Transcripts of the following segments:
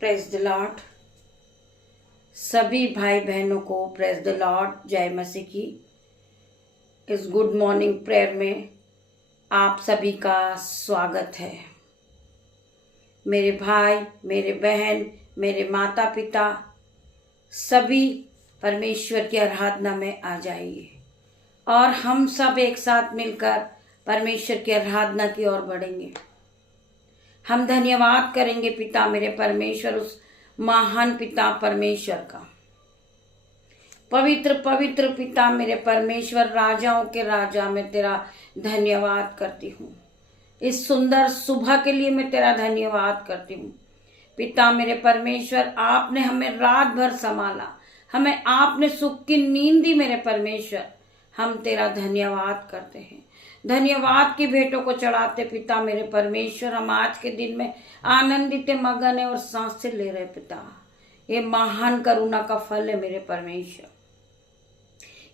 Praise the Lord. सभी भाई बहनों को प्रेज द लॉर्ड, जय मसीह की। इस गुड मॉर्निंग प्रेयर में आप सभी का स्वागत है। मेरे भाई, मेरे बहन, मेरे माता पिता सभी परमेश्वर की आराधना में आ जाइए और हम सब एक साथ मिलकर परमेश्वर की आराधना की ओर बढ़ेंगे। हम धन्यवाद करेंगे पिता मेरे परमेश्वर, उस महान पिता परमेश्वर का। पवित्र पवित्र पिता मेरे परमेश्वर, राजाओं के राजा, मैं तेरा धन्यवाद करती हूँ। इस सुंदर सुबह के लिए मैं तेरा धन्यवाद करती हूँ पिता मेरे परमेश्वर। आपने हमें रात भर संभाला, हमें आपने सुख की नींद दी मेरे परमेश्वर। हम तेरा धन्यवाद करते हैं। धन्यवाद की भेंटों को चढ़ाते पिता मेरे परमेश्वर। हम आज के दिन में आनंदित, मगन है और सांसें ले रहे पिता। ये महान करुणा का फल है मेरे परमेश्वर।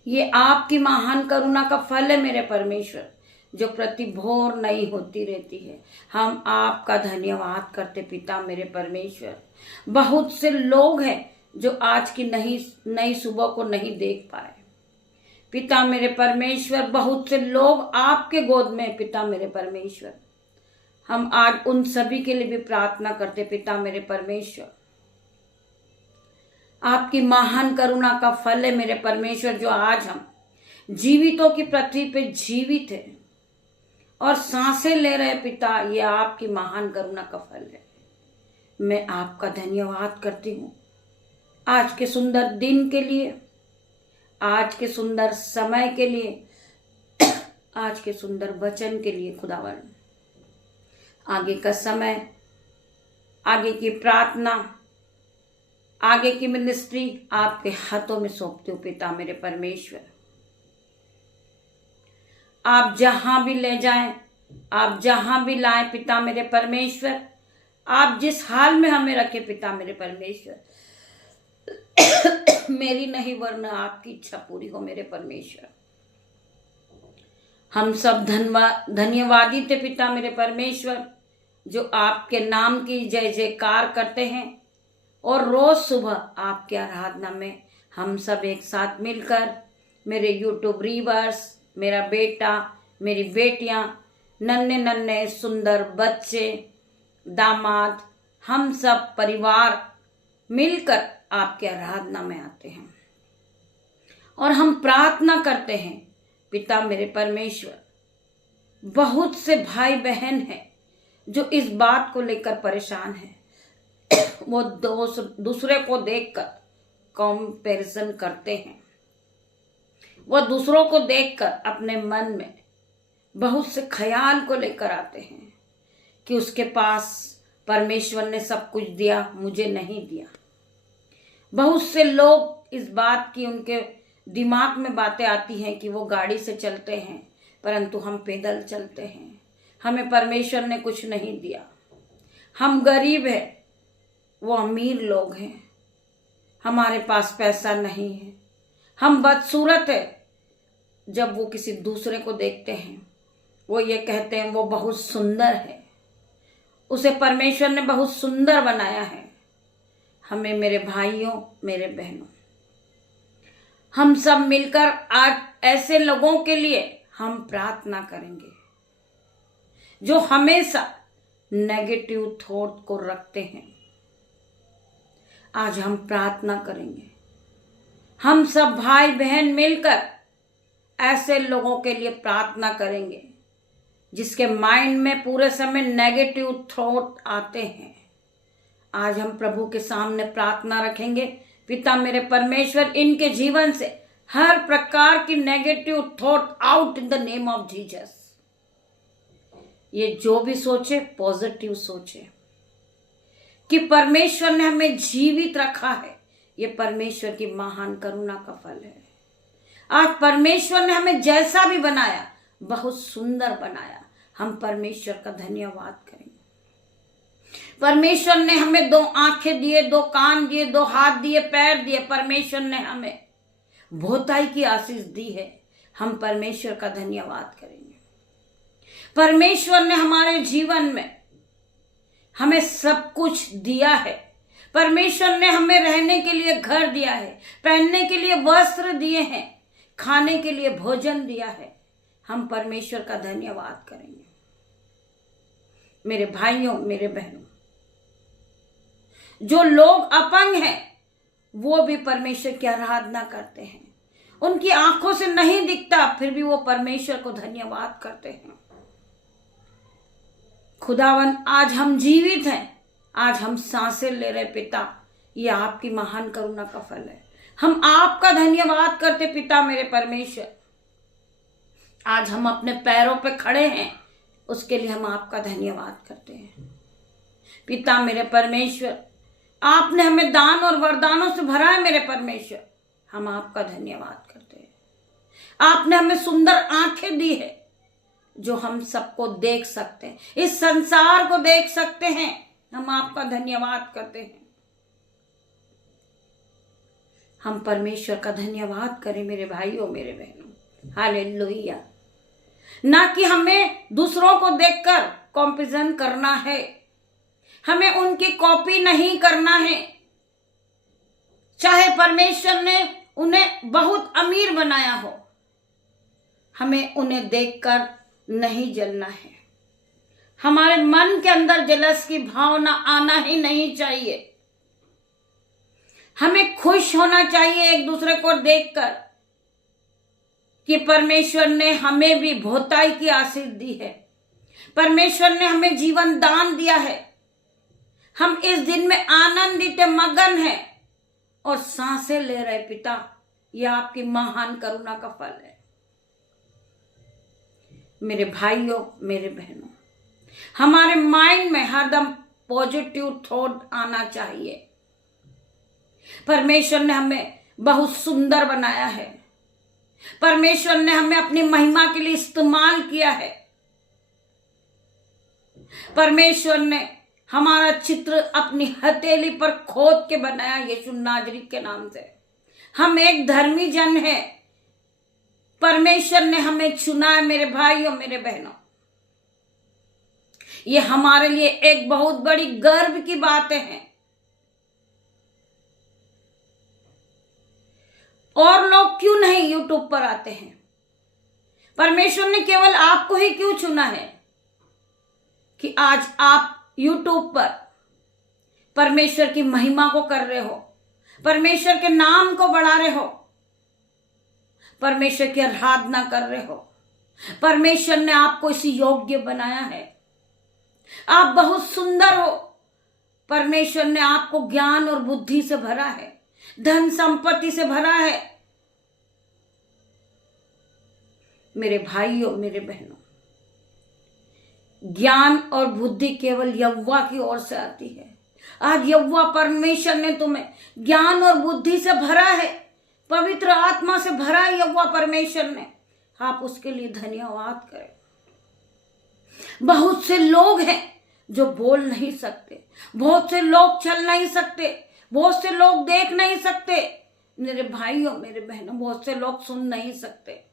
ये आपकी महान करुणा का फल है मेरे परमेश्वर, जो प्रति भोर नई होती रहती है। हम आपका धन्यवाद करते पिता मेरे परमेश्वर। बहुत से लोग हैं जो आज की नई सुबह को नहीं देख पाए पिता मेरे परमेश्वर। बहुत से लोग आपके गोद में पिता मेरे परमेश्वर। हम आज उन सभी के लिए भी प्रार्थना करते पिता मेरे परमेश्वर। आपकी महान करुणा का फल है मेरे परमेश्वर, जो आज हम जीवितों की पृथ्वी पे जीवित है और सांसें ले रहे पिता। ये आपकी महान करुणा का फल है। मैं आपका धन्यवाद करती हूँ आज के सुंदर दिन के लिए, आज के सुंदर समय के लिए, आज के सुंदर वचन के लिए। खुदावन, आगे का समय, आगे की प्रार्थना, आगे की मिनिस्ट्री आपके हाथों में सौंपती हूँ पिता मेरे परमेश्वर। आप जहां भी ले जाएं, आप जहां भी लाएं पिता मेरे परमेश्वर। आप जिस हाल में हमें रखे पिता मेरे परमेश्वर, मेरी नहीं वरना आपकी इच्छा पूरी हो मेरे परमेश्वर। हम सब धन्यवादी थे पिता मेरे परमेश्वर, जो आपके नाम की जय जयकार करते हैं और रोज सुबह आपके आराधना में हम सब एक साथ मिलकर, मेरे यूट्यूब रीवर्स, मेरा बेटा, मेरी बेटियां, नन्हे नन्हे सुंदर बच्चे, दामाद, हम सब परिवार मिलकर आपके आराधना में आते हैं और हम प्रार्थना करते हैं पिता मेरे परमेश्वर। बहुत से भाई बहन हैं जो इस बात को लेकर परेशान हैं। वो दूसरे को देखकर कंपैरिजन करते हैं। वो दूसरों को देखकर अपने मन में बहुत से ख्याल को लेकर आते हैं कि उसके पास परमेश्वर ने सब कुछ दिया, मुझे नहीं दिया। बहुत से लोग इस बात की, उनके दिमाग में बातें आती हैं कि वो गाड़ी से चलते हैं परंतु हम पैदल चलते हैं, हमें परमेश्वर ने कुछ नहीं दिया। हम गरीब हैं, वो अमीर लोग हैं, हमारे पास पैसा नहीं है। हम बदसूरत है, जब वो किसी दूसरे को देखते हैं वो ये कहते हैं वो बहुत सुंदर है, उसे परमेश्वर ने बहुत सुंदर बनाया है। हमें मेरे भाइयों, मेरे बहनों, हम सब मिलकर आज ऐसे लोगों के लिए हम प्रार्थना करेंगे जो हमेशा नेगेटिव थॉट को रखते हैं। आज हम प्रार्थना करेंगे, हम सब भाई बहन मिलकर ऐसे लोगों के लिए प्रार्थना करेंगे जिसके माइंड में पूरे समय नेगेटिव थॉट आते हैं। आज हम प्रभु के सामने प्रार्थना रखेंगे पिता मेरे परमेश्वर, इनके जीवन से हर प्रकार की negative thought out in the name of Jesus. ये जो भी सोचे पॉजिटिव सोचे कि परमेश्वर ने हमें जीवित रखा है। ये परमेश्वर की महान करुणा का फल है। आज परमेश्वर ने हमें जैसा भी बनाया बहुत सुंदर बनाया। हम परमेश्वर का धन्यवाद करेंगे। परमेश्वर ने हमें 2 आंखें दिए, 2 कान दिए, 2 हाथ दिए, पैर दिए। परमेश्वर ने हमें बहुताई की आशीष दी है। हम परमेश्वर का धन्यवाद करेंगे। परमेश्वर ने हमारे जीवन में हमें सब कुछ दिया है। परमेश्वर ने हमें रहने के लिए घर दिया है, पहनने के लिए वस्त्र दिए हैं, खाने के लिए भोजन दिया है। हम परमेश्वर का धन्यवाद करेंगे। मेरे भाइयों, मेरे बहनों, जो लोग अपंग हैं वो भी परमेश्वर की आराधना करते हैं। उनकी आंखों से नहीं दिखता, फिर भी वो परमेश्वर को धन्यवाद करते हैं। खुदावन, आज हम जीवित हैं, आज हम सांसें ले रहे पिता, ये आपकी महान करुणा का फल है। हम आपका धन्यवाद करते पिता मेरे परमेश्वर। आज हम अपने पैरों पे खड़े हैं, उसके लिए हम आपका धन्यवाद करते हैं। पिता मेरे परमेश्वर, आपने हमें दान और वरदानों से भरा है मेरे परमेश्वर, हम आपका धन्यवाद करते हैं। आपने हमें सुंदर आंखें दी है जो हम सबको देख सकते हैं, इस संसार को देख सकते हैं। हम आपका धन्यवाद करते हैं। हम परमेश्वर का धन्यवाद करें मेरे भाइयों, मेरे बहनों। हालेलुया। ना कि हमें दूसरों को देखकर कंपैरिजन करना है, हमें उनकी कॉपी नहीं करना है। चाहे परमेश्वर ने उन्हें बहुत अमीर बनाया हो, हमें उन्हें देखकर नहीं जलना है। हमारे मन के अंदर जलस की भावना आना ही नहीं चाहिए। हमें खुश होना चाहिए एक दूसरे को देखकर कि परमेश्वर ने हमें भी बहुताई की आशीष दी है, परमेश्वर ने हमें जीवन दान दिया है। हम इस दिन में आनंदित मगन हैं और सांसें ले रहे पिता, यह आपकी महान करुणा का फल है। मेरे भाइयों, मेरे बहनों, हमारे माइंड में हरदम पॉजिटिव थॉट आना चाहिए। परमेश्वर ने हमें बहुत सुंदर बनाया है, परमेश्वर ने हमें अपनी महिमा के लिए इस्तेमाल किया है। परमेश्वर ने हमारा चित्र अपनी हथेली पर खोद के बनाया यीशु नाजरी के नाम से। हम एक धर्मी जन हैं, परमेश्वर ने हमें चुना है मेरे भाइयों, मेरे बहनों। ये हमारे लिए एक बहुत बड़ी गर्व की बातें हैं। और लोग क्यों नहीं यूट्यूब पर आते हैं? परमेश्वर ने केवल आपको ही क्यों चुना है कि आज आप यूट्यूब पर परमेश्वर की महिमा को कर रहे हो, परमेश्वर के नाम को बढ़ा रहे हो, परमेश्वर की आराधना कर रहे हो। परमेश्वर ने आपको इस योग्य बनाया है। आप बहुत सुंदर हो। परमेश्वर ने आपको ज्ञान और बुद्धि से भरा है, धन संपत्ति से भरा है। मेरे भाइयों, मेरे बहनों, ज्ञान और बुद्धि केवल यहोवा की ओर से आती है। आज यहोवा परमेश्वर ने तुम्हें ज्ञान और बुद्धि से भरा है, पवित्र आत्मा से भरा है यहोवा परमेश्वर ने। आप उसके लिए धन्यवाद करें। बहुत से लोग हैं जो बोल नहीं सकते, बहुत से लोग चल नहीं सकते, बहुत से लोग देख नहीं सकते। मेरे भाइयों, मेरे बहनों, बहुत से लोग सुन नहीं सकते।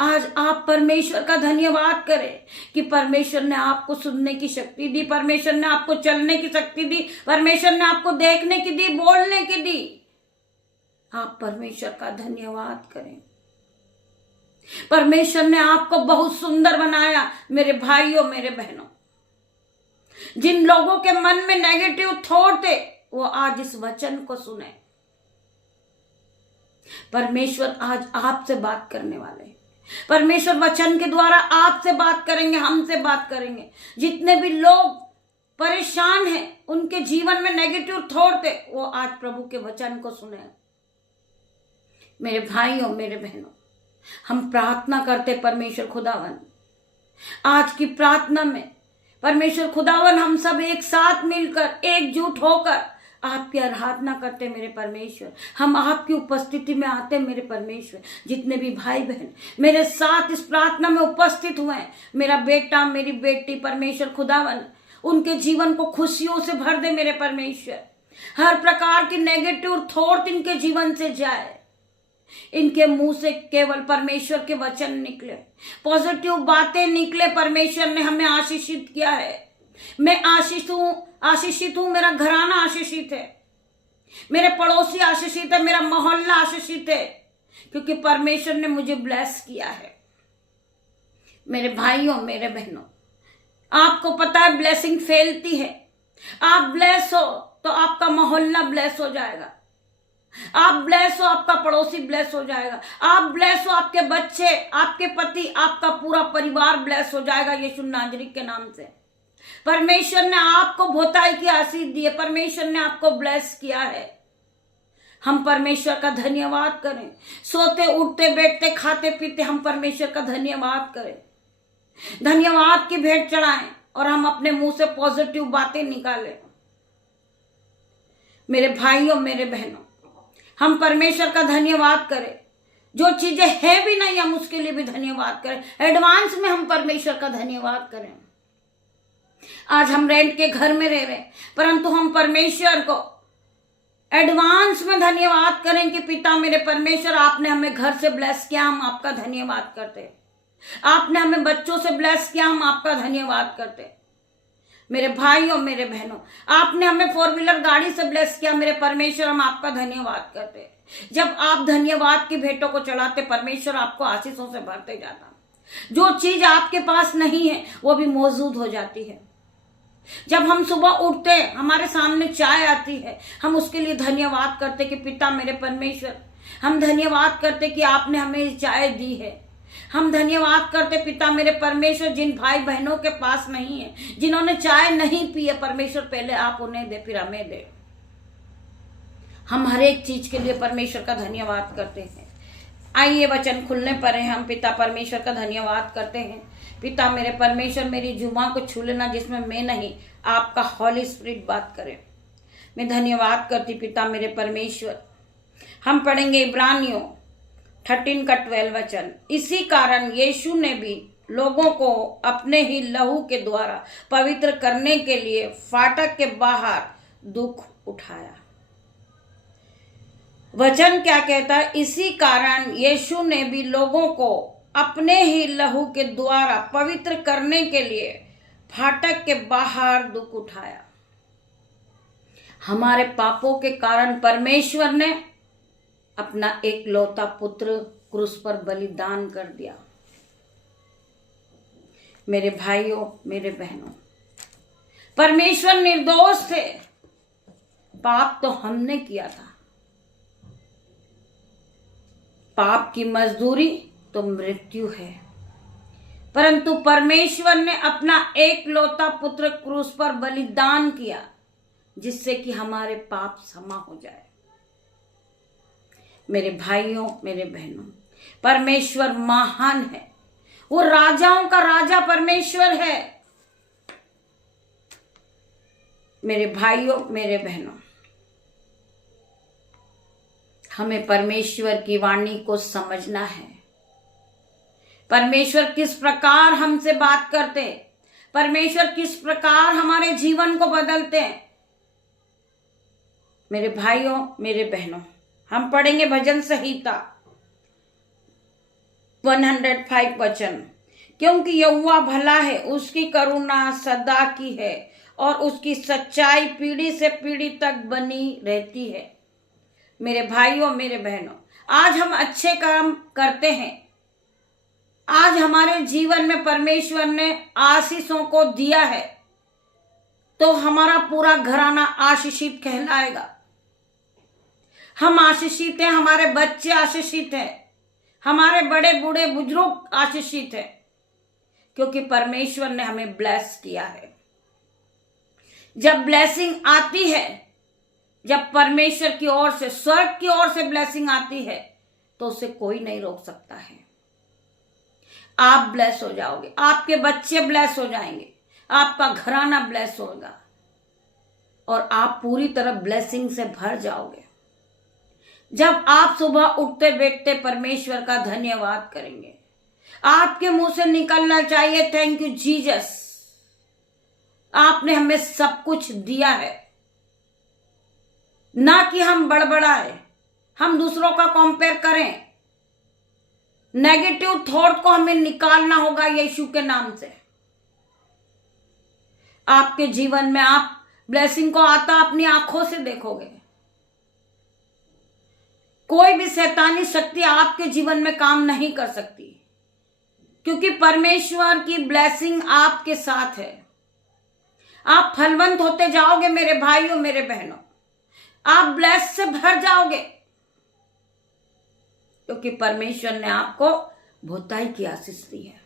आज आप परमेश्वर का धन्यवाद करें कि परमेश्वर ने आपको सुनने की शक्ति दी, परमेश्वर ने आपको चलने की शक्ति दी, परमेश्वर ने आपको देखने की दी, बोलने की दी। आप परमेश्वर का धन्यवाद करें। परमेश्वर ने आपको बहुत सुंदर बनाया मेरे भाइयों, मेरे बहनों। जिन लोगों के मन में नेगेटिव थॉट थे वो आज इस वचन को सुने। परमेश्वर आज आपसे बात करने वाले हैं। परमेश्वर वचन के द्वारा आपसे बात करेंगे, हमसे बात करेंगे। जितने भी लोग परेशान हैं, उनके जीवन में नेगेटिव थॉट थे, वो आज प्रभु के वचन को सुने। मेरे भाइयों, मेरे बहनों, हम प्रार्थना करते परमेश्वर खुदावन। आज की प्रार्थना में परमेश्वर खुदावन हम सब एक साथ मिलकर, एकजुट होकर आपकी आराधना करते मेरे परमेश्वर। हम आपकी उपस्थिति में आते मेरे परमेश्वर। जितने भी भाई बहन मेरे साथ इस प्रार्थना में उपस्थित हुए हैं, मेरा बेटा, मेरी बेटी, परमेश्वर खुदावन उनके जीवन को खुशियों से भर दे मेरे परमेश्वर। हर प्रकार की नेगेटिव थॉट इनके जीवन से जाए। इनके मुंह से केवल परमेश्वर के वचन निकले, पॉजिटिव बातें निकले। परमेश्वर ने हमें आशीषित किया है। मैं आशीष हूं आशीषित हूं, मेरा घराना आशीषित है, मेरे पड़ोसी आशीषित है, मेरा मोहल्ला आशीषित है, क्योंकि परमेश्वर ने मुझे ब्लेस किया है। मेरे भाइयों, मेरे बहनों, आपको पता है ब्लेसिंग फैलती है। आप ब्लेस हो तो आपका मोहल्ला ब्लेस हो जाएगा, आप ब्लेस हो आपका पड़ोसी ब्लेस हो जाएगा, आप ब्लेस हो आपके बच्चे, आपके पति, आपका पूरा परिवार ब्लेस हो जाएगा यीशु नाजरी के नाम से। परमेश्वर ने आपको बहुताई की आशीष दी है, परमेश्वर ने आपको ब्लेस किया है। हम परमेश्वर का धन्यवाद करें, सोते उठते बैठते खाते पीते हम परमेश्वर का धन्यवाद करें, धन्यवाद की भेंट चढ़ाएं और हम अपने मुंह से पॉजिटिव बातें निकालें। मेरे भाइयों, मेरे बहनों, हम परमेश्वर का धन्यवाद करें। जो चीजें है भी नहीं हम उसके लिए भी धन्यवाद करें, एडवांस में हम परमेश्वर का धन्यवाद करें। आज हम रेंट के घर में रह रहे हैं, परंतु हम परमेश्वर को एडवांस में धन्यवाद करें कि पिता मेरे परमेश्वर, आपने हमें घर से ब्लेस किया, हम आपका धन्यवाद करते हैं। आपने हमें बच्चों से ब्लेस किया, हम आपका धन्यवाद करते हैं। मेरे भाइयों, मेरे बहनों, आपने हमें 4 व्हीलर गाड़ी से ब्लेस किया, मेरे परमेश्वर, हम आपका धन्यवाद करते हैं। जब आप धन्यवाद की भेंटों को चढ़ाते, परमेश्वर आपको आशीषों से भरते जाता। जो चीज आपके पास नहीं है वो भी मौजूद हो जाती है। जब हम सुबह उठते, हमारे सामने चाय आती है, हम उसके लिए धन्यवाद करते कि पिता मेरे परमेश्वर, हम धन्यवाद करते कि आपने हमें चाय दी है। हम धन्यवाद करते पिता मेरे परमेश्वर, जिन भाई बहनों के पास नहीं है, जिन्होंने चाय नहीं पी है, परमेश्वर पहले आप उन्हें दे, फिर हमें दे। हम हर एक चीज के लिए परमेश्वर का धन्यवाद करते हैं। आइए वचन खुलने पर है, हम पिता परमेश्वर का धन्यवाद करते हैं। पिता मेरे परमेश्वर, मेरी जुबान को छू लेना जिसमें मैं नहीं, आपका हॉली स्पिरिट बात करे। मैं धन्यवाद करती पिता मेरे परमेश्वर। हम पढ़ेंगे इब्रानियों 13 का 12 वचन। इसी कारण यीशु ने भी लोगों को अपने ही लहू के द्वारा पवित्र करने के लिए फाटक के बाहर दुख उठाया। वचन क्या कहता है? इसी कारण यीशु ने भी लोगों को अपने ही लहू के द्वारा पवित्र करने के लिए फाटक के बाहर दुख उठाया। हमारे पापों के कारण परमेश्वर ने अपना एकलौता पुत्र क्रूस पर बलिदान कर दिया। मेरे भाइयों, मेरे बहनों, परमेश्वर निर्दोष थे, पाप तो हमने किया था। पाप की मजदूरी तो मृत्यु है, परंतु परमेश्वर ने अपना एकलौता पुत्र क्रूस पर बलिदान किया, जिससे कि हमारे पाप क्षमा हो जाए। मेरे भाइयों, मेरे बहनों, परमेश्वर महान है, वो राजाओं का राजा परमेश्वर है। मेरे भाइयों, मेरे बहनों, हमें परमेश्वर की वाणी को समझना है। परमेश्वर किस प्रकार हमसे बात करते हैं, परमेश्वर किस प्रकार हमारे जीवन को बदलते हैं। मेरे भाइयों, मेरे बहनों, हम पढ़ेंगे भजन संहिता 105 वचन। क्योंकि यहोवा भला है, उसकी करुणा सदा की है और उसकी सच्चाई पीढ़ी से पीढ़ी तक बनी रहती है। मेरे भाइयों, मेरे बहनों, आज हम अच्छे काम करते हैं, आज हमारे जीवन में परमेश्वर ने आशीषों को दिया है, तो हमारा पूरा घराना आशीषित कहलाएगा। हम आशीषित हैं, हमारे बच्चे आशीषित हैं, हमारे बड़े बूढ़े बुजुर्ग आशीषित हैं, क्योंकि परमेश्वर ने हमें ब्लेस किया है। जब ब्लेसिंग आती है, जब परमेश्वर की ओर से, स्वर्ग की ओर से ब्लेसिंग आती है, तो उसे कोई नहीं रोक सकता है। आप ब्लेस हो जाओगे, आपके बच्चे ब्लेस हो जाएंगे, आपका घराना ब्लेस होगा और आप पूरी तरह ब्लेसिंग से भर जाओगे। जब आप सुबह उठते बैठते परमेश्वर का धन्यवाद करेंगे, आपके मुंह से निकलना चाहिए, थैंक यू जीसस, आपने हमें सब कुछ दिया है। ना कि हम बड़बड़ाए, हम दूसरों का कंपेयर करें। नेगेटिव थॉट को हमें निकालना होगा यीशु के नाम से। आपके जीवन में आप ब्लेसिंग को आता अपनी आंखों से देखोगे। कोई भी शैतानी शक्ति आपके जीवन में काम नहीं कर सकती, क्योंकि परमेश्वर की ब्लेसिंग आपके साथ है। आप फलवंत होते जाओगे मेरे भाइयों, मेरे बहनों, आप ब्लेस से भर जाओगे, क्योंकि परमेश्वर ने आपको बहुताई की आशीष दी है।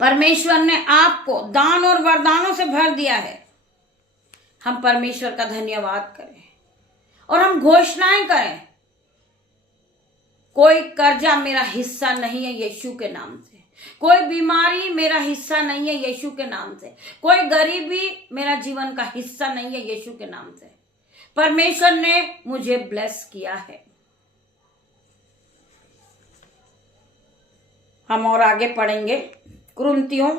परमेश्वर ने आपको दान और वरदानों से भर दिया है। हम परमेश्वर का धन्यवाद करें और हम घोषणाएं करें, कोई कर्जा मेरा हिस्सा नहीं है यीशु के नाम से, कोई बीमारी मेरा हिस्सा नहीं है यीशु के नाम से, कोई गरीबी मेरा जीवन का हिस्सा नहीं है यीशु के नाम से। परमेश्वर ने मुझे ब्लेस किया है। हम और आगे पढ़ेंगे कुरिन्थियों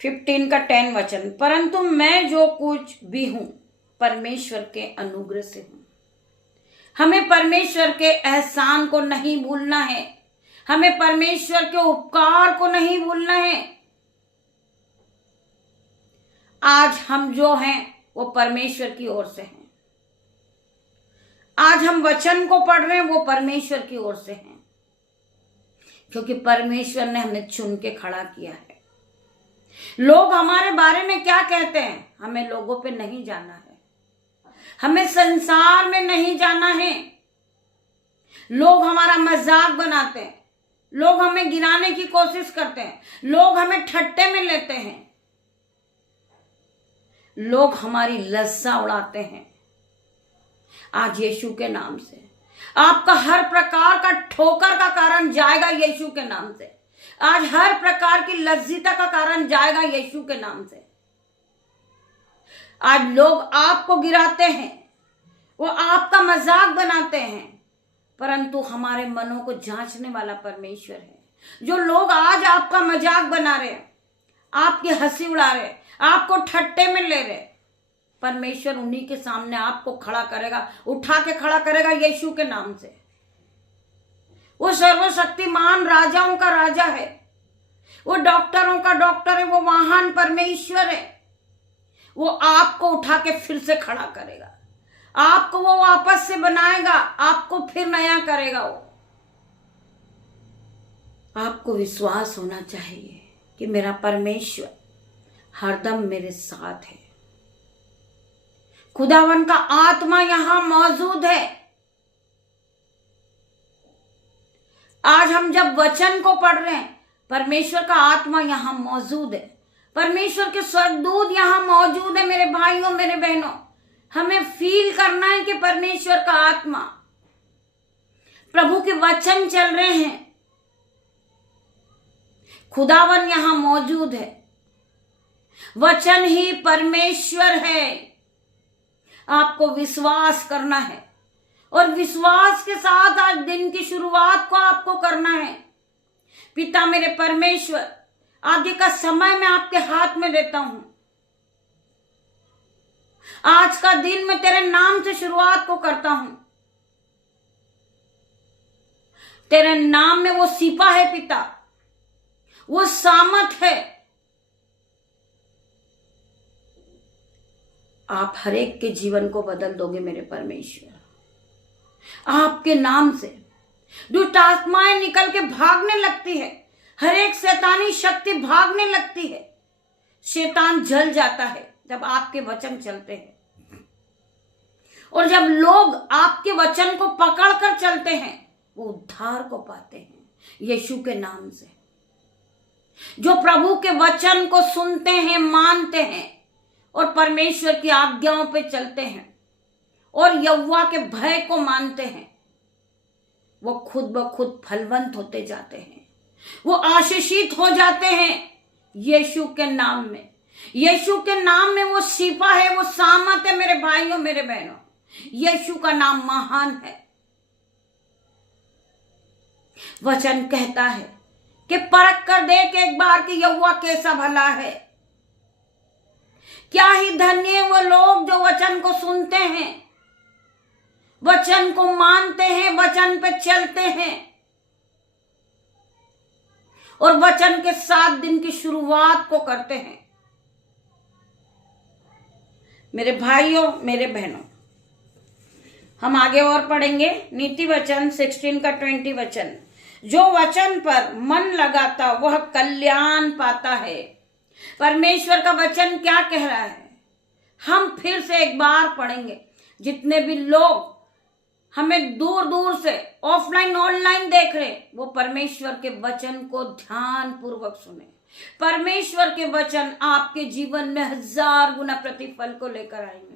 15 का 10 वचन। परंतु मैं जो कुछ भी हूं परमेश्वर के अनुग्रह से हूं। हमें परमेश्वर के एहसान को नहीं भूलना है, हमें परमेश्वर के उपकार को नहीं भूलना है। आज हम जो हैं वो परमेश्वर की ओर से हैं। आज हम वचन को पढ़ रहे हैं वो परमेश्वर की ओर से हैं, क्योंकि परमेश्वर ने हमें चुन के खड़ा किया है। लोग हमारे बारे में क्या कहते हैं, हमें लोगों पे नहीं जाना है, हमें संसार में नहीं जाना है। लोग हमारा मजाक बनाते हैं, लोग हमें गिराने की कोशिश करते हैं, लोग हमें ठट्टे में लेते हैं, लोग हमारी लज्जा उड़ाते हैं। आज यीशु के नाम से आपका हर प्रकार का ठोकर का कारण जाएगा यीशु के नाम से। आज हर प्रकार की लज्जिता का कारण जाएगा यीशु के नाम से। आज लोग आपको गिराते हैं, वो आपका मजाक बनाते हैं, परंतु हमारे मनों को जांचने वाला परमेश्वर है। जो लोग आज आपका मजाक बना रहे, आपकी हंसी उड़ा रहे, आपको ठट्टे में ले रहे, परमेश्वर उन्हीं के सामने आपको खड़ा करेगा, उठा के खड़ा करेगा यीशु के नाम से। वो सर्वशक्तिमान राजाओं का राजा है, वो डॉक्टरों का डॉक्टर है, वो महान परमेश्वर है। वो आपको उठा के फिर से खड़ा करेगा, आपको वो वापस से बनाएगा, आपको फिर नया करेगा। वो आपको विश्वास होना चाहिए कि मेरा परमेश्वर हरदम मेरे साथ है। खुदावन का आत्मा यहां मौजूद है। आज हम जब वचन को पढ़ रहे हैं, परमेश्वर का आत्मा यहां मौजूद है, परमेश्वर के स्वर्गदूत यहां मौजूद है। मेरे भाइयों, मेरे बहनों, हमें फील करना है कि परमेश्वर का आत्मा, प्रभु के वचन चल रहे हैं, खुदावन यहां मौजूद है। वचन ही परमेश्वर है। आपको विश्वास करना है और विश्वास के साथ आज दिन की शुरुआत को आपको करना है। पिता मेरे परमेश्वर, आगे का समय मैं आपके हाथ में देता हूं। आज का दिन मैं तेरे नाम से शुरुआत को करता हूं। तेरे नाम में वो सिपा है पिता, वो सामत है। आप हर एक के जीवन को बदल दोगे मेरे परमेश्वर। आपके नाम से दुष्ट आत्माएं निकल के भागने लगती है, हर एक शैतानी शक्ति भागने लगती है। शैतान जल जाता है जब आपके वचन चलते हैं, और जब लोग आपके वचन को पकड़कर चलते हैं वो उद्धार को पाते हैं यीशु के नाम से। जो प्रभु के वचन को सुनते हैं, मानते हैं और परमेश्वर की आज्ञाओं पे चलते हैं और यहोवा के भय को मानते हैं, वो खुद ब खुद फलवंत होते जाते हैं, वो आशीषित हो जाते हैं यीशु के नाम में। यीशु के नाम में वो शिफा है, वो सामत है। मेरे भाइयों, मेरे बहनों, यीशु का नाम महान है। वचन कहता है कि परख कर देख एक बार कि यहोवा कैसा भला है। क्या ही धन्य वो लोग जो वचन को सुनते हैं, वचन को मानते हैं, वचन पे चलते हैं और वचन के साथ दिन की शुरुआत को करते हैं। मेरे भाइयों, मेरे बहनों, हम आगे और पढ़ेंगे। नीति वचन 16 का 20 वचन, जो वचन पर मन लगाता वह कल्याण पाता है। परमेश्वर का वचन क्या कह रहा है, हम फिर से एक बार पढ़ेंगे। जितने भी लोग हमें दूर दूर से ऑफलाइन ऑनलाइन देख रहे, वो परमेश्वर के वचन को ध्यान पूर्वक सुने। परमेश्वर के वचन आपके जीवन में 1000 गुना प्रतिफल को लेकर आएंगे।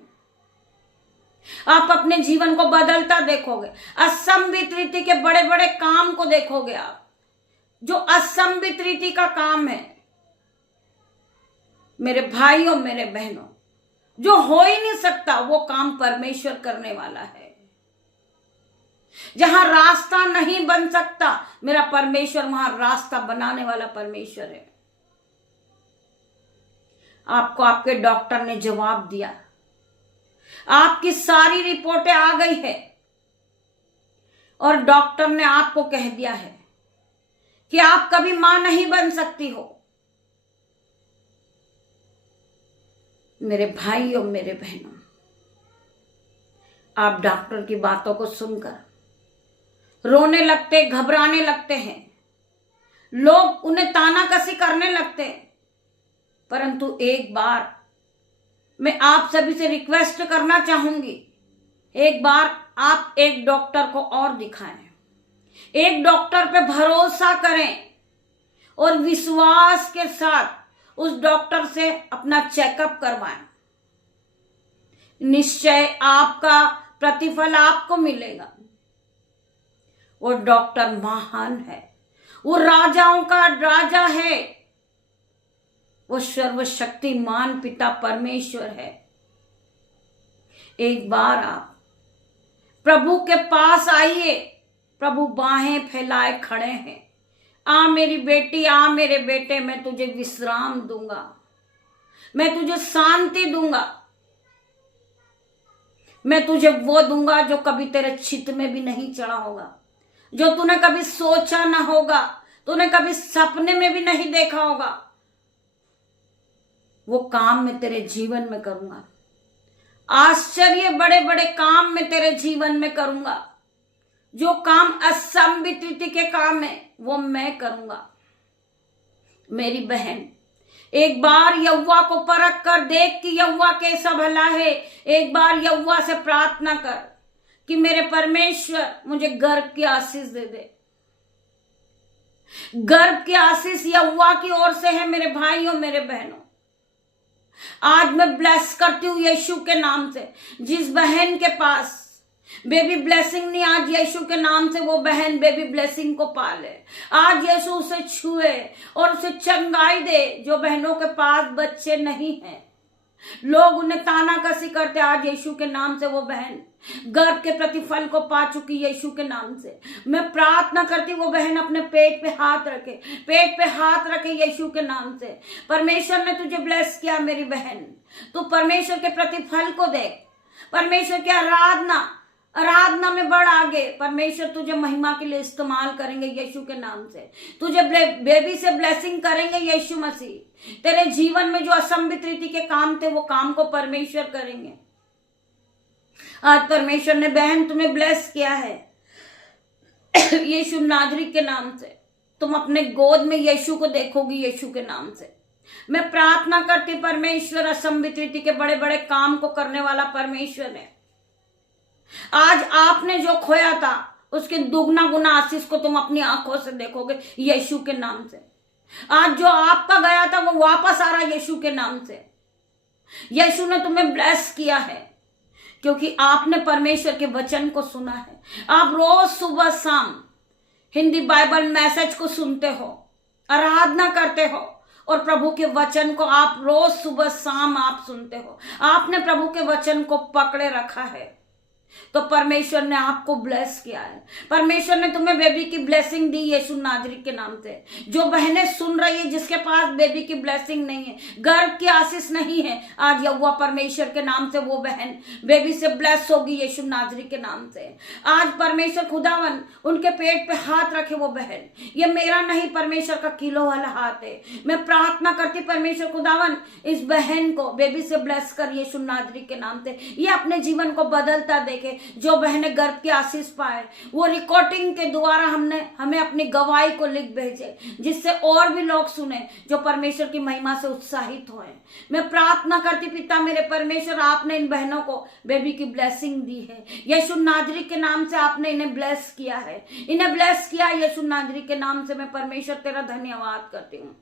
आप अपने जीवन को बदलता देखोगे। असंभित रीति के बड़े बड़े काम को देखोगे आप, जो असंभित रीति का काम है मेरे भाइयों, मेरे बहनों, जो हो ही नहीं सकता, वो काम परमेश्वर करने वाला है। जहां रास्ता नहीं बन सकता, मेरा परमेश्वर वहां रास्ता बनाने वाला परमेश्वर है। आपको आपके डॉक्टर ने जवाब दिया, आपकी सारी रिपोर्टें आ गई है और डॉक्टर ने आपको कह दिया है कि आप कभी मां नहीं बन सकती हो। मेरे भाइयों, मेरे बहनों, आप डॉक्टर की बातों को सुनकर रोने लगते, घबराने लगते हैं, लोग उन्हें तानाकसी करने लगते हैं। परंतु एक बार मैं आप सभी से रिक्वेस्ट करना चाहूंगी, एक बार आप एक डॉक्टर को और दिखाएं, एक डॉक्टर पे भरोसा करें और विश्वास के साथ उस डॉक्टर से अपना चेकअप करवाएं। निश्चय आपका प्रतिफल आपको मिलेगा। वो डॉक्टर महान है, वो राजाओं का राजा है, वो सर्वशक्तिमान पिता परमेश्वर है। एक बार आप प्रभु के पास आइए, प्रभु बाहें फैलाए खड़े हैं। आ मेरी बेटी, आ मेरे बेटे, मैं तुझे विश्राम दूंगा, मैं तुझे शांति दूंगा, मैं तुझे वो दूंगा जो कभी तेरे चित्त में भी नहीं चढ़ा होगा, जो तूने कभी सोचा ना होगा, तूने कभी सपने में भी नहीं देखा होगा। वो काम मैं तेरे जीवन में करूंगा। आश्चर्य बड़े बड़े काम मैं तेरे जीवन में करूंगा। जो काम असंभित रीति के काम है वो मैं करूंगा। मेरी बहन, एक बार यहोवा को परख कर देख कि यहोवा कैसा भला है। एक बार यहोवा से प्रार्थना कर कि मेरे परमेश्वर मुझे गर्भ की आशीष दे दे। गर्भ की आशीष यहोवा की ओर से है। मेरे भाइयों, मेरे बहनों, आज मैं ब्लेस करती हूँ यीशु के नाम से। जिस बहन के पास बेबी ब्लेसिंग नहीं, आज यीशु के नाम से वो बहन बेबी ब्लेसिंग को पाले। आज यीशु उसे छुए और उसे चंगाई दे। जो बहनों के पास बच्चे नहीं हैं, लोग उन्हें तानाकसी करते, आज यीशु के नाम से वो बहन गर्भ के प्रतिफल को पा चुकी। यीशु के नाम से मैं प्रार्थना करती, वो बहन अपने पेट पे हाथ रखे, पेट पे हाथ रखे यीशु के नाम से। परमेश्वर ने तुझे ब्लेस किया मेरी बहन, तू परमेश्वर के प्रतिफल को देख। परमेश्वर की आराधना में बढ़ आगे। परमेश्वर तुझे महिमा के लिए इस्तेमाल करेंगे यीशु के नाम से। तुझे बेबी से ब्लेसिंग करेंगे यीशु मसीह। तेरे जीवन में जो असंभित रीति के काम थे वो काम को परमेश्वर करेंगे। आज परमेश्वर ने बहन तुम्हें ब्लेस किया है यीशु नाजरी के नाम से। तुम अपने गोद में यीशु को देखोगी यीशु के नाम से। मैं प्रार्थना करती, परमेश्वर असंभित रीति के बड़े बड़े काम को करने वाला परमेश्वर है। आज आपने जो खोया था उसके दुगना गुना आशीष को तुम अपनी आंखों से देखोगे यीशु के नाम से। आज जो आपका गया था वो वापस आ रहा है यीशु के नाम से। यीशु ने तुम्हें ब्लेस किया है क्योंकि आपने परमेश्वर के वचन को सुना है। आप रोज सुबह शाम हिंदी बाइबल मैसेज को सुनते हो, आराधना करते हो और प्रभु के वचन को आप रोज सुबह शाम आप सुनते हो। आपने प्रभु के वचन को पकड़े रखा है। तो परमेश्वर ने आपको ब्लेस किया है। परमेश्वर ने तुम्हें बेबी की ब्लेसिंग दी यीशु नाजरी के नाम से। जो बहनें सुन रही है जिसके पास बेबी की ब्लेसिंग नहीं है, गर्भ की आशीष नहीं है, आज यहोवा परमेश्वर के नाम से वो बहन बेबी से ब्लेस होगी यीशु नाजरी के नाम से। आज परमेश्वर खुदावन उनके पेट पे हाथ रखे वो बहन, ये मेरा नहीं परमेश्वर का किलो वाला हाथ है। मैं प्रार्थना करती परमेश्वर खुदावन इस बहन को बेबी से ब्लेस कर यीशु नाजरी के नाम से, ये अपने जीवन को बदलता देखे। जो बहनें गर्भ की आशीष पाए वो रिकॉर्डिंग के द्वारा हमें अपनी गवाही को लिख भेजे, जिससे और भी लोग सुने जो परमेश्वर की महिमा से उत्साहित होए। मैं प्रार्थना करती पिता मेरे परमेश्वर, आपने इन बहनों को बेबी की ब्लेसिंग दी है यीशु नाजरी के नाम से। आपने इन्हें ब्लेस किया है, इन्हें ब्लेस किया यीशु नाजरी के नाम से। मैं परमेश्वर तेरा धन्यवाद करती हूँ।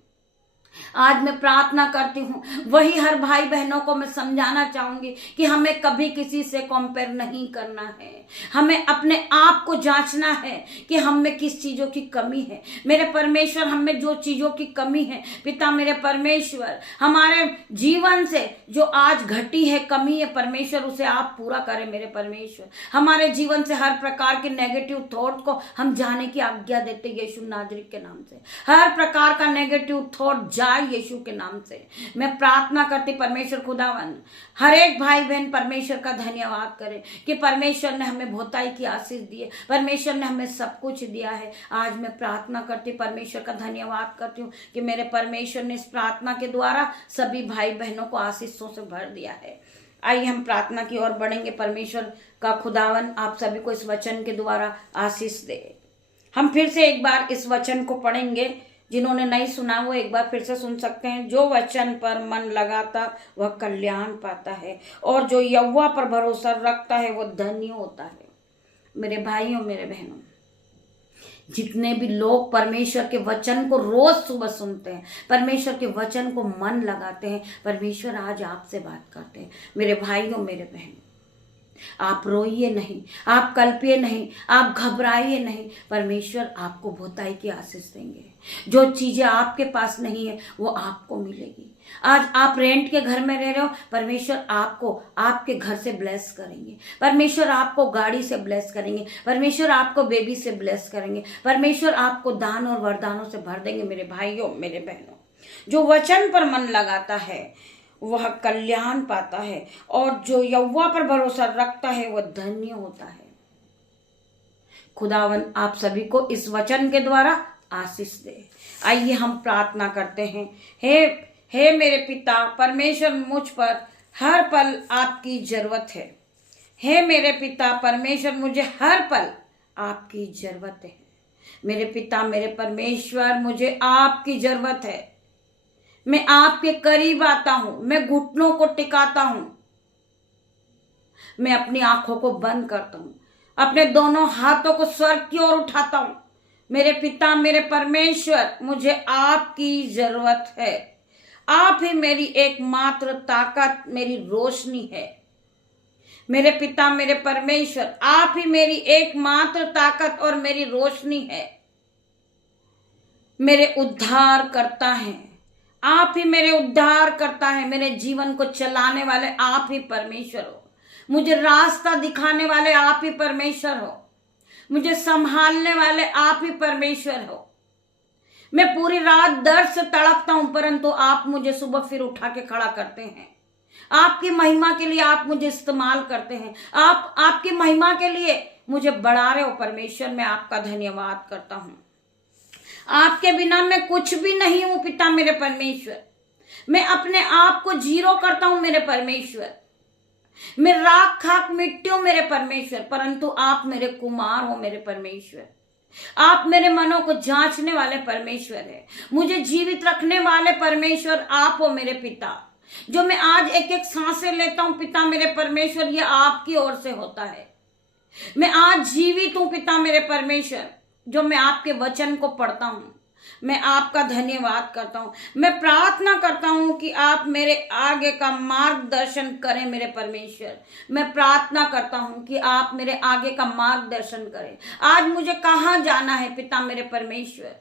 आज मैं प्रार्थना करती हूँ, वही हर भाई बहनों को मैं समझाना चाहूंगी कि हमें कभी किसी से कंपेयर नहीं करना है। हमें अपने आप को जांचना है कि हम में किस चीजों की कमी है। मेरे परमेश्वर, हमें जो चीजों की कमी है पिता मेरे परमेश्वर, हमारे जीवन से जो आज घटी है, कमी है परमेश्वर, उसे आप पूरा करें मेरे परमेश्वर। हमारे जीवन से हर प्रकार के नेगेटिव थॉट को हम जाने की आज्ञा देते यीशु नाजरी के नाम से। हर प्रकार का नेगेटिव थॉट जाए यीशु के नाम से। मैं प्रार्थना करती परमेश्वर खुदावन हर एक भाई बहन परमेश्वर का धन्यवाद करे कि परमेश्वर ने हमें बहुताई की आशीष दी है, परमेश्वर ने हमें सब कुछ दिया है। आज मैं प्रार्थना करती परमेश्वर का धन्यवाद करती हूँ कि मेरे परमेश्वर ने इस प्रार्थना के द्वारा सभी भाई बहनों को आशीषों से भर दिया है। आइए हम प्रार्थना की ओर बढ़ेंगे। परमेश्वर का खुदावन आप सभी को इस वचन के द्वारा आशीष दे। हम फिर से एक बार इस वचन को पढ़ेंगे, जिन्होंने नहीं सुना वो एक बार फिर से सुन सकते हैं। जो वचन पर मन लगाता वह कल्याण पाता है, और जो यहोवा पर भरोसा रखता है वो धन्य होता है। मेरे भाइयों मेरे बहनों, जितने भी लोग परमेश्वर के वचन को रोज सुबह सुनते हैं, परमेश्वर के वचन को मन लगाते हैं, परमेश्वर आज आपसे बात करते हैं। मेरे भाइयों मेरे बहनों, आप रोइए नहीं, आप कल्पिए नहीं, आप घबराइए नहीं। परमेश्वर आपको बहुताई की आशीष देंगे। जो चीजें आपके पास नहीं है वो आपको मिलेगी। आज आप रेंट के घर में रह रहे हो, परमेश्वर आपको आपके घर से ब्लेस करेंगे। परमेश्वर आपको गाड़ी से ब्लेस करेंगे। परमेश्वर आपको बेबी से ब्लेस करेंगे। परमेश्वर आपको दान और वरदानों से भर देंगे। मेरे भाइयों मेरे बहनों, जो वचन पर मन लगाता है वह कल्याण पाता है, और जो यहोवा पर भरोसा रखता है वह धन्य होता है। खुदावन आप सभी को इस वचन के द्वारा आशीष दे। आइए हम प्रार्थना करते हैं। हे मेरे पिता परमेश्वर, मुझ पर हर पल आपकी जरूरत है। हे मेरे पिता परमेश्वर, मुझे हर पल आपकी जरूरत है। मेरे पिता मेरे परमेश्वर, मुझे आपकी जरूरत है। मैं आपके करीब आता हूं, मैं घुटनों को टिकाता हूं, मैं अपनी आंखों को बंद करता हूं, अपने दोनों हाथों को स्वर्ग की ओर उठाता हूं। मेरे पिता मेरे परमेश्वर, मुझे आपकी जरूरत है। आप ही मेरी एकमात्र ताकत, मेरी रोशनी है। मेरे पिता मेरे परमेश्वर, आप ही मेरी एकमात्र ताकत और मेरी रोशनी है। मेरे उद्धार करता है, आप ही मेरे उद्धार करता है। मेरे जीवन को चलाने वाले आप ही परमेश्वर हो। मुझे रास्ता दिखाने वाले आप ही परमेश्वर हो। मुझे संभालने वाले आप ही परमेश्वर हो। मैं पूरी रात दर्द से तड़पता हूं, परंतु आप मुझे सुबह फिर उठा के खड़ा करते हैं। आपकी महिमा के लिए आप मुझे इस्तेमाल करते हैं। आप आपकी महिमा के लिए मुझे बढ़ा रहे हो परमेश्वर। मैं आपका धन्यवाद करता हूं। आपके बिना मैं कुछ भी नहीं हूं पिता मेरे परमेश्वर। मैं अपने आप को जीरो करता हूं मेरे परमेश्वर। मैं राख खाक मिट्टी हूं मेरे परमेश्वर, परंतु आप मेरे कुमार हो मेरे परमेश्वर। आप मेरे मनों को जांचने वाले परमेश्वर है। मुझे जीवित रखने वाले परमेश्वर आप हो मेरे पिता। जो मैं आज एक एक सांसें लेता हूं पिता मेरे परमेश्वर, ये आपकी ओर से होता है। मैं आज जीवित हूं पिता मेरे परमेश्वर, जो मैं आपके वचन को पढ़ता हूं। मैं आपका धन्यवाद करता हूं। मैं प्रार्थना करता हूं कि आप मेरे आगे का मार्गदर्शन करें मेरे परमेश्वर। मैं प्रार्थना करता हूं कि आप मेरे आगे का मार्गदर्शन करें। आज मुझे कहां जाना है पिता मेरे परमेश्वर,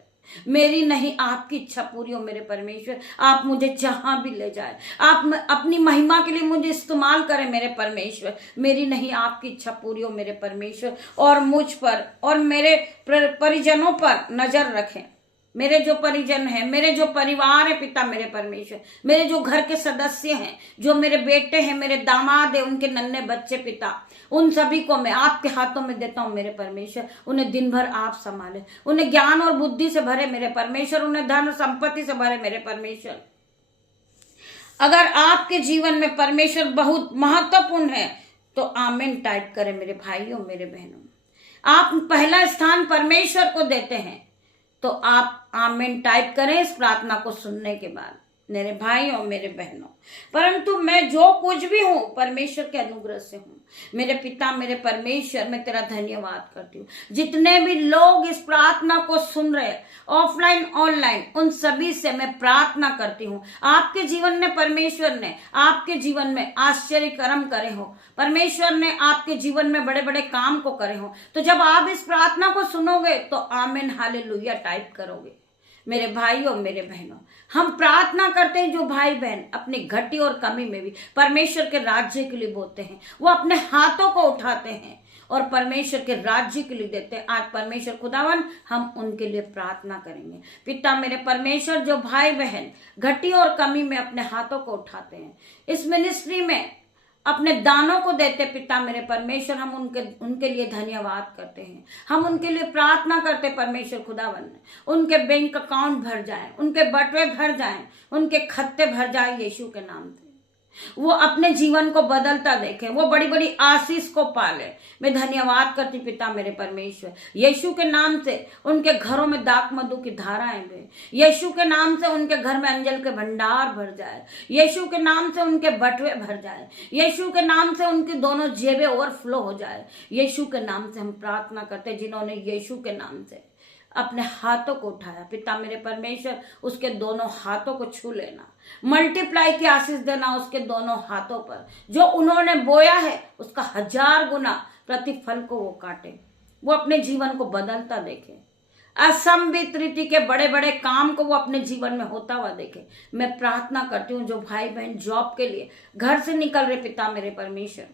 मेरी नहीं, आपकी इच्छा पूरी हो मेरे परमेश्वर। आप मुझे जहां भी ले जाए, आप अपनी महिमा के लिए मुझे इस्तेमाल करें मेरे परमेश्वर। मेरी नहीं, आपकी इच्छा पूरी हो मेरे परमेश्वर। और मुझ पर और मेरे परिजनों पर नजर रखें। मेरे जो परिजन हैं, मेरे जो परिवार है पिता मेरे परमेश्वर, मेरे जो घर के सदस्य हैं, जो मेरे बेटे हैं, मेरे दामाद है, उनके नन्हे बच्चे पिता, उन सभी को मैं आपके हाथों में देता हूं मेरे परमेश्वर। उन्हें दिन भर आप संभाले, उन्हें ज्ञान और बुद्धि से भरे मेरे परमेश्वर, उन्हें धन संपत्ति से भरे मेरे परमेश्वर। अगर आपके जीवन में परमेश्वर बहुत महत्वपूर्ण है तो आमीन टाइप करें मेरे भाइयों मेरे बहनों। आप पहला स्थान परमेश्वर को देते हैं तो आप आमीन टाइप करें इस प्रार्थना को सुनने के बाद मेरे भाइयों मेरे बहनों। परंतु मैं जो कुछ भी हूं परमेश्वर के अनुग्रह से हूं। मेरे पिता मेरे परमेश्वर, मैं तेरा धन्यवाद करती हूँ। जितने भी लोग इस प्रार्थना को सुन रहे ऑफलाइन ऑनलाइन, उन सभी से मैं प्रार्थना करती हूँ आपके जीवन में परमेश्वर ने आपके जीवन में आश्चर्य कर्म करे हो, परमेश्वर ने आपके जीवन में बड़े बड़े काम को करे हो। तो जब आप इस प्रार्थना को सुनोगे तो आमीन हालेलुया टाइप करोगे मेरे भाइयों मेरे बहनों। हम प्रार्थना करते हैं जो भाई बहन अपनी घटी और कमी में भी परमेश्वर के राज्य के लिए बोलते हैं, वो अपने हाथों को उठाते हैं और परमेश्वर के राज्य के लिए देते हैं। आज परमेश्वर खुदावन हम उनके लिए प्रार्थना करेंगे। पिता मेरे परमेश्वर, जो भाई बहन घटी और कमी में अपने हाथों को उठाते हैं, इस मिनिस्ट्री में अपने दानों को देते पिता मेरे परमेश्वर, हम उनके लिए धन्यवाद करते हैं। हम उनके लिए प्रार्थना करते परमेश्वर खुदावन, उनके बैंक अकाउंट भर जाए, उनके बटवे भर जाएं, उनके खत्ते भर जाए यीशु के नाम से। वो अपने जीवन को बदलता देखे, वो बड़ी बड़ी आशीष को पाले। मैं धन्यवाद करती पिता मेरे परमेश्वर, यीशु के नाम से उनके घरों में दाख मधु की धाराएं बहे। यीशु के नाम से उनके घर में अंजल के भंडार भर जाए। यीशु के नाम से उनके बटवे भर जाए। यीशु के नाम से उनकी दोनों जेबें ओवरफ्लो हो जाए। यीशु के नाम से हम प्रार्थना करते, जिन्होंने यीशु के नाम से अपने हाथों को उठाया पिता मेरे परमेश्वर, उसके दोनों हाथों को छू लेना, मल्टीप्लाई की आशीष देना उसके दोनों हाथों पर। जो उन्होंने बोया है उसका 1000 गुना प्रतिफल को वो काटे, वो अपने जीवन को बदलता देखे, असंभित रीति के बड़े बड़े काम को वो अपने जीवन में होता हुआ देखे। मैं प्रार्थना करती हूँ जो भाई बहन जॉब के लिए घर से निकल रहे पिता मेरे परमेश्वर,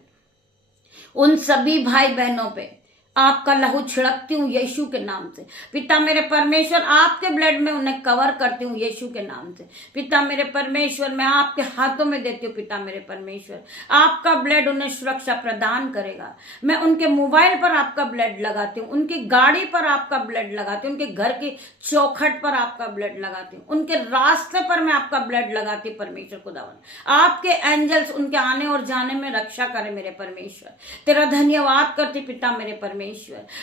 उन सभी भाई बहनों पे आपका लहू छिड़कती हूँ यीशु के नाम से। पिता मेरे परमेश्वर, आपके ब्लड में उन्हें कवर करती हूँ यीशु के नाम से। पिता मेरे परमेश्वर, मैं आपके हाथों में देती हूँ पिता मेरे परमेश्वर, आपका ब्लड उन्हें सुरक्षा प्रदान करेगा। मैं उनके मोबाइल पर आपका ब्लड लगाती हूँ, उनकी गाड़ी पर आपका ब्लड लगाती हूँ, उनके घर की चौखट पर आपका ब्लड लगाती हूँ, उनके रास्ते पर मैं आपका ब्लड लगाती हूँ परमेश्वर खुदावन। आपके एंजल्स उनके आने और जाने में रक्षा करे मेरे परमेश्वर। तेरा धन्यवाद करती पिता मेरे परमेश्वर,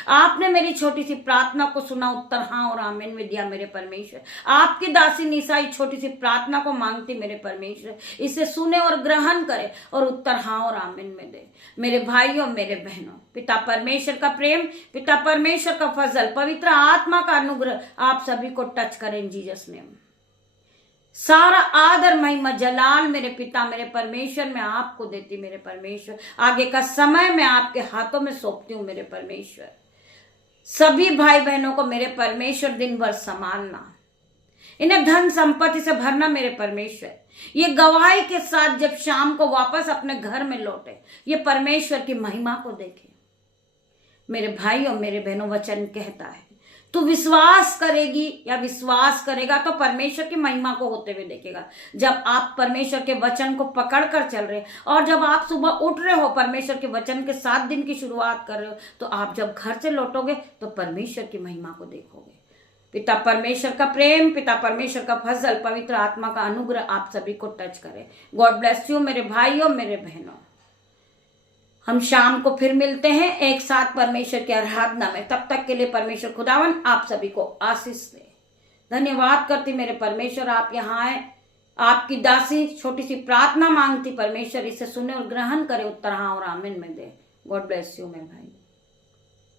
आपने मेरी छोटी सी प्रार्थना को सुना, उत्तर हाँ और आमीन में दिया मेरे परमेश्वर। आपकी दासी निशा इस छोटी सी प्रार्थना को मांगती मेरे परमेश्वर, इसे सुने और ग्रहण करे और उत्तर हाँ और आमीन में दे। मेरे भाइयों मेरे बहनों, पिता परमेश्वर का प्रेम, पिता परमेश्वर का फजल, पवित्र आत्मा का अनुग्रह आप सभी को टच करें जीसस नेम। सारा आदर महिमा जलाल मेरे पिता मेरे परमेश्वर मैं आपको देती मेरे परमेश्वर। आगे का समय मैं आपके हाथों में सौंपती हूँ मेरे परमेश्वर। सभी भाई बहनों को मेरे परमेश्वर दिन भर संभालना, इन्हें धन संपत्ति से भरना मेरे परमेश्वर। ये गवाही के साथ जब शाम को वापस अपने घर में लौटे, ये परमेश्वर की महिमा को देखे। मेरे भाइयों मेरे बहनों, वचन कहता है तू विश्वास करेगी या विश्वास करेगा तो परमेश्वर की महिमा को होते हुए देखेगा। जब आप परमेश्वर के वचन को पकड़ कर चल रहे और जब आप सुबह उठ रहे हो, परमेश्वर के वचन के 7 दिन की शुरुआत कर रहे हो, तो आप जब घर से लौटोगे तो परमेश्वर की महिमा को देखोगे। पिता परमेश्वर का प्रेम, पिता परमेश्वर का फजल, पवित्र आत्मा का अनुग्रह आप सभी को टच करे। गॉड ब्लेस यू मेरे भाइयों मेरे बहनों। हम शाम को फिर मिलते हैं एक साथ परमेश्वर की आराधना में। तब तक के लिए परमेश्वर खुदावन आप सभी को आशीष दे। धन्यवाद करती मेरे परमेश्वर, आप यहाँ आए, आपकी दासी छोटी सी प्रार्थना मांगती परमेश्वर, इसे सुने और ग्रहण करे, उत्तर हाँ और आमीन में दे। गॉड ब्लेस यू मेरे भाई।